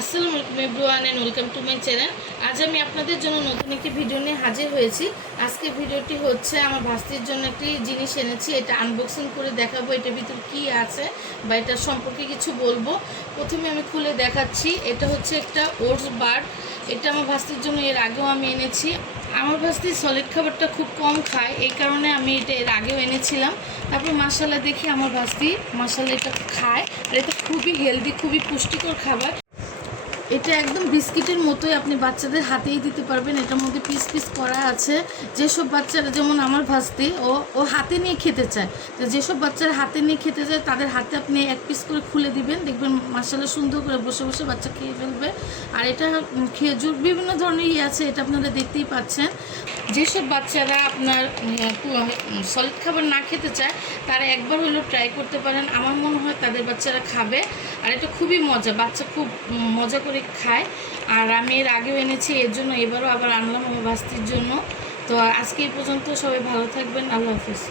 আসসালামু আলাইকুম everyone and welcome to my channel. আজ আমি আপনাদের জন্য নতুন একটি ভিডিও নিয়ে হাজির হয়েছি। আজকে ভিডিওটি হচ্ছে আমার ভাস্তির জন্য একটি জিনিস এনেছি, এটা আনবক্সিং করে দেখাবো এটার ভিতর কি আছে বা এটার সম্পর্কে কিছু বলবো। প্রথমে আমি খুলে দেখাচ্ছি, এটা হচ্ছে একটা ওটস বার। এটা আমার ভাস্তির জন্য এর আগেও আমি এনেছি। আমার ভাস্তি সলিড খাবারটা খুব কম খায়, এই কারণে আমি এটা এর আগেও এনেছিলাম। তারপর মাশাআল্লাহ দেখি আমার ভাস্তি মাশাআল্লাহ এটা খায়, আর এটা খুবই হেলদি, খুবই পুষ্টিকর খাবার। এটা একদম বিস্কিটের মতোই, আপনি বাচ্চাদের হাতেই দিতে পারবেন। এটার মধ্যে পিস পিস করা আছে। যেসব বাচ্চারা, যেমন আমার ভাস্তি, ও হাতে নিয়ে খেতে চায়, তো যেসব বাচ্চারা হাতে নিয়ে খেতে চায় তাদের হাতে আপনি এক পিস করে খুলে দিবেন, দেখবেন মাশাআল্লাহ সুন্দর করে বসে বসে বাচ্চা খেয়ে ফেলবে। আর এটা খেজুর বিভিন্ন ধরনের আছে, এটা আপনারা দেখতেই পাচ্ছেন। যেসব বাচ্চারা আপনার সলিড খাবার না খেতে চায় তারা একবার হলেও ট্রাই করতে পারেন, আমার মনে হয় তাদের বাচ্চারা খাবে। আর এটা খুবই মজা, বাচ্চা খুব মজা করে খায়। আর আমি এর আগেও এনেছি, এর জন্য এবারও আবার আনলাম আমার ভাস্তির জন্য। তো আজকে এই পর্যন্ত, সবাই ভালো থাকবেন, আল্লাহ হাফিজ।